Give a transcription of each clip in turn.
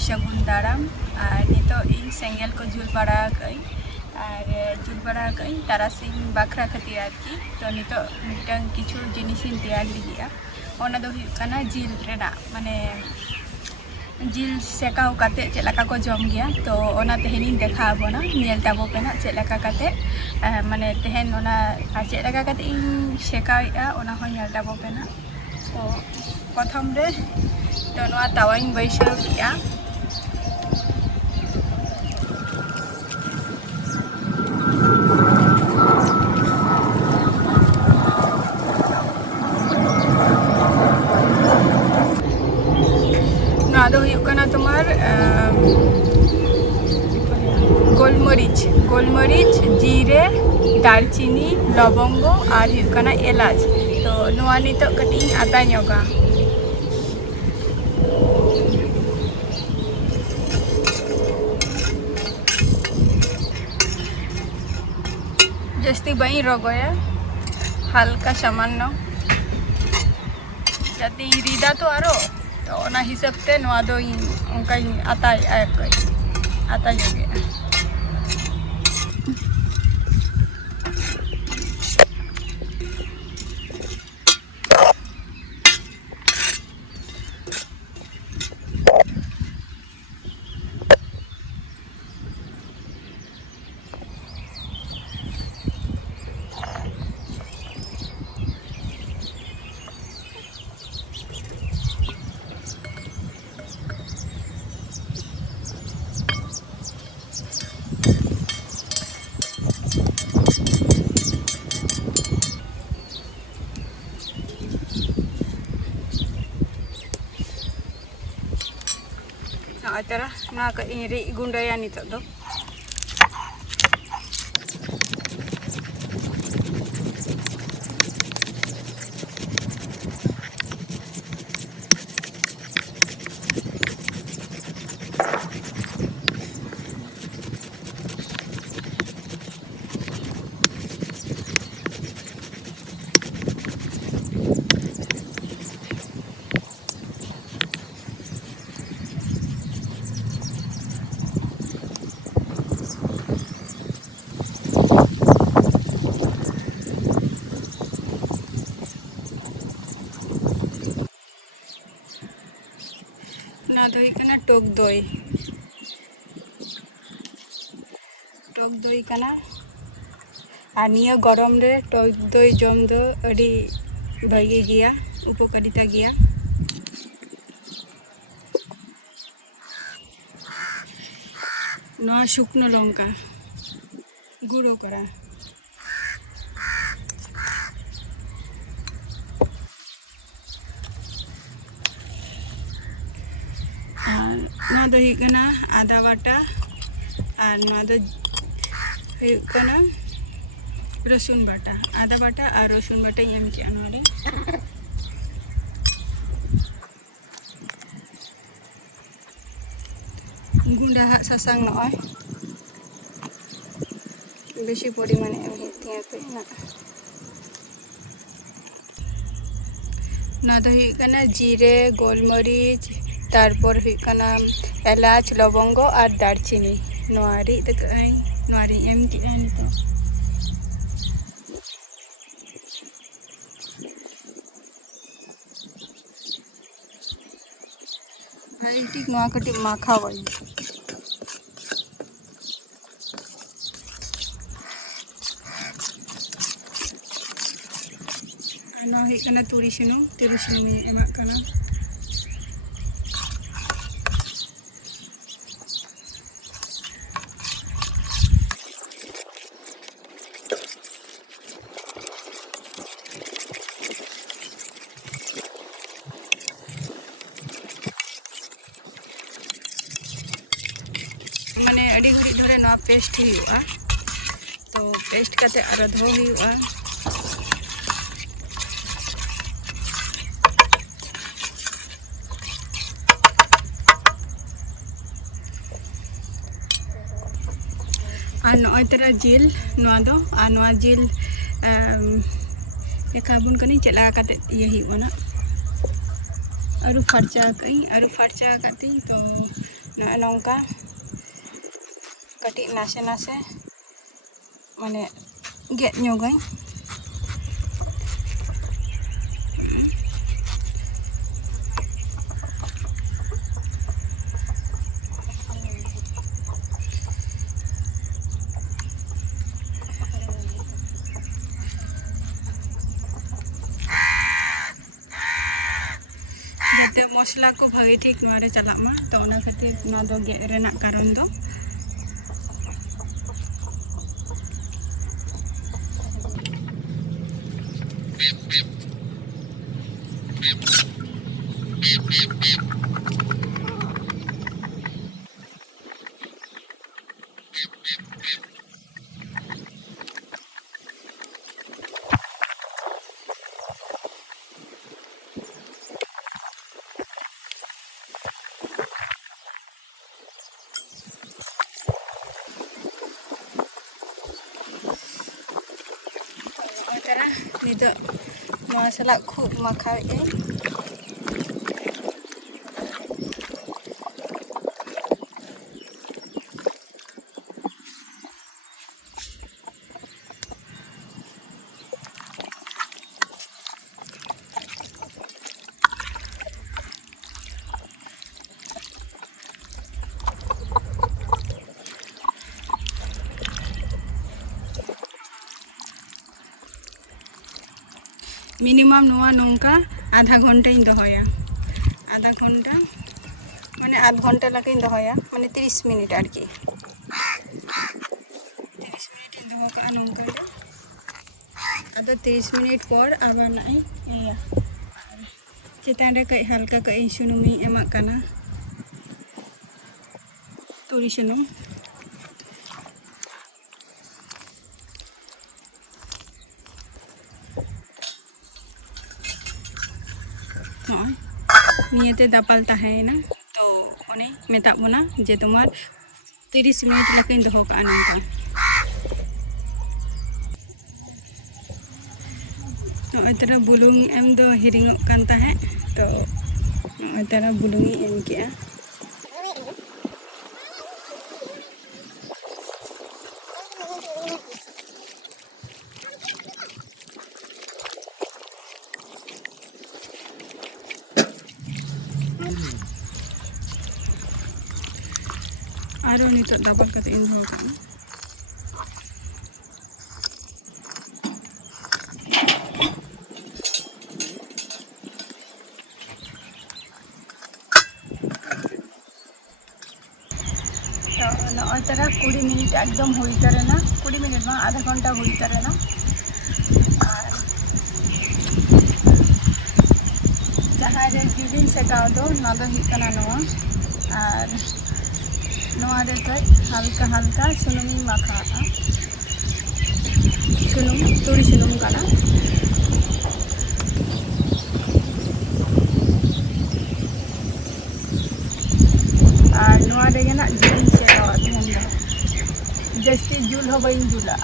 Shagun Daram আর nito ᱤᱧ ᱥᱮᱸᱜᱮᱞ ᱠᱚ ᱡᱩᱞ ᱵᱟᱲᱟ ᱠᱟᱹᱧ আর ᱡᱩᱞ ᱵᱟᱲᱟ ᱠᱟᱹᱧ ᱛᱟᱨᱟᱥᱤᱧ ᱵᱟᱠᱷᱨᱟ ᱠᱷᱟᱹᱛᱤᱨ ᱟᱨᱠᱤ ᱛᱚ ᱱᱤᱛᱚ ᱢᱤᱫᱴᱟᱝ ᱠᱤᱪᱷᱩ ᱡᱤᱱᱤᱥᱤᱧ ᱛᱮᱭᱟᱨ ᱞᱟᱹᱜᱤᱫᱼᱟ ᱚᱱᱟ ᱫᱚ ᱦᱩᱭᱩᱜ ᱠᱟᱱᱟ ᱡᱤᱞ ᱨᱮᱱᱟᱜ ᱢᱟᱱᱮ ᱡᱤᱞ ᱥᱮᱠᱟᱣ ᱠᱟᱛᱮ ᱪᱮᱫ ᱞᱮᱠᱟ ᱠᱚ ᱡᱚᱢ ᱜᱮᱭᱟ ᱛᱚ ᱚᱱᱟ ᱛᱮᱦᱮᱧᱤᱧ ᱫᱮᱠᱷᱟᱣ ᱟᱵᱚᱱᱟ ᱧᱮᱞ ᱛᱟᱵᱚ ᱯᱮ ᱪᱮᱫ ᱞᱮᱠᱟ ᱠᱟᱛᱮ ᱢᱟᱱᱮ ᱛᱮᱦᱮᱧ ᱚᱱᱟ ᱟᱨ ᱪᱮᱫ ᱞᱮᱠᱟ ᱠᱟᱛᱮ ᱤᱧ ᱥᱮᱠᱟᱣᱮᱫᱼᱟ ᱚᱱᱟ ᱦᱚᱸ ᱧᱮᱞ ᱛᱟᱵᱚ ᱯᱮ ᱛᱚ ᱯᱨᱚᱛᱷᱚᱢ ᱨᱮ ᱛᱚ ᱱᱚᱣᱟ ᱛᱟᱣᱟᱧ ᱵᱟᱹᱭᱥᱟᱹᱣ ᱠᱮᱜᱼᱟ नवा दो हुयुग कना तुम्हार गोलमरीच जीरे दालचीनी लवंगो और हुयुग कना एलाच तो नवा नितो कटी आता ᱧᱚᱜᱟ जस्ती बई रगोया हल्का सामान्य जाते रिदा तो आरो तो ओना हिसाब ते नवा दो उनका आता जोगे Atara na ka iri gundaya nito do ना दो कना टोक दई कना और निया गरम रे टोक दई जम दो अड़ी भागी गया उपकारिता गया नवा शुकनो लंका गुड़ो करा नवा दो कना आदा बाटा और नवा दो कना रसुन बाटा आदा बाटा और रसुन बाटा एम के नोरे गुंडा हाथ सासांग नय बेसी परिमाणे एम हितिया पे ना दो कना जीरे गोलमरीच तारपर हुकना एलाच लवंगो और दालचीनी नवारी तकई नवारी एम के नितो भाई ठीक नवा कटी माखा वई नवा हुकना तुरी सुनुम एमा कना माने अड़ी घड़ी धरे नवा पेस्ट हुआ तो पेस्ट काते आरो धो हुआ और नय तरह जिल नवा दो और नवा जिल एकाबुन कनी चेक लगा काते ये हुआ ना आरु फर्चा कई आरु फर्चा काती तो नौका कटी नासे नासे माने गेट ᱧᱚᱜᱟᱹᱧ जाते मसला को भागी ठीक नोरे चला मा तो ओना खातिर ना दो गेट रेना कारण दो नितो मसला खूब मखावे मिनिमम नौका आधा घंटा दोहया आधा घंटा माने आध घंटा लगे दोहया माने 30 मिनट आरकी 30 मिनट दोह का नौका अदो 30 मिनट पर आबार नाई चितान रे कई हल्का कई सुनुमी एमा काना तुरी सुनुम नियते दापाल ताहेना तो ओने मेता बना जे तुम्हार 30 मिनट लेकिन दोह का नौका नॉय तरा बुलुंग एम दो हिरिंग कान ताहे तो नॉय तरा बुलुंगी एम किया आरो नितो दाबल कते इन दोह काना तो नॉय तरा 20 मिनट एकदम हुई तरेना 20 मिनट में आधा घंटा हुई तरेना जहाँ रे जुबिन सेकाव दो ना दो ही कना नवा और नवा रे कई हल्का हल्का सुनुमी माखा सुनुम तुरी सुनुम काना और नवा रे ना जुबिन सेकाव ध्यान दो जस्ती जुल हो बइन जुला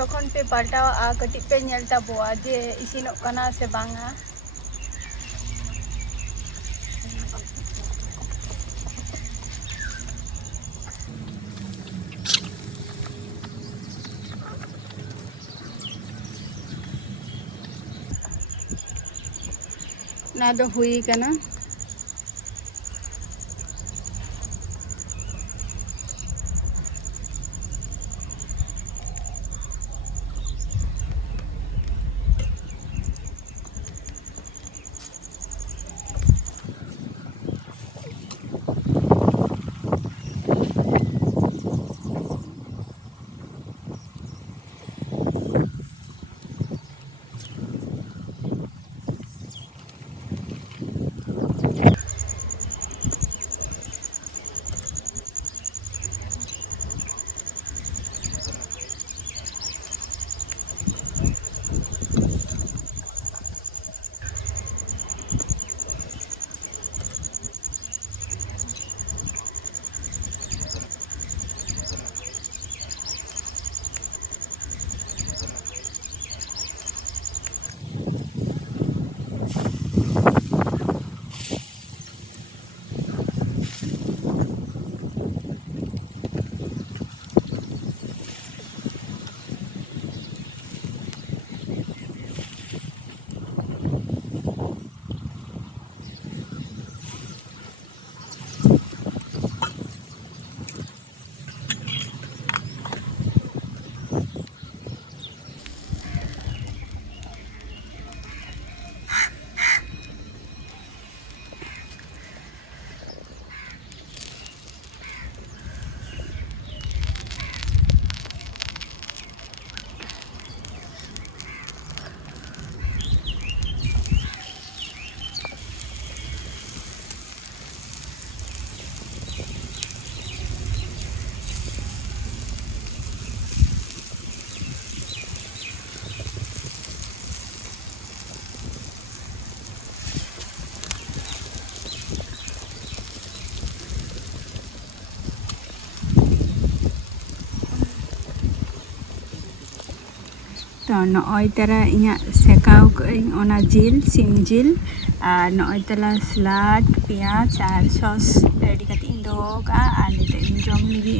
जखन पे पलटावा कटिज पे नेल ताबोआ जे इसिनोग कना से बांगा ना दो हुई कना तो नॉय तरा इया सेकाव कईं जिल सिम जिल और नॉय तला सलाद पियाज और सॉस रेडी कती इन दो का और निते इन जम लगी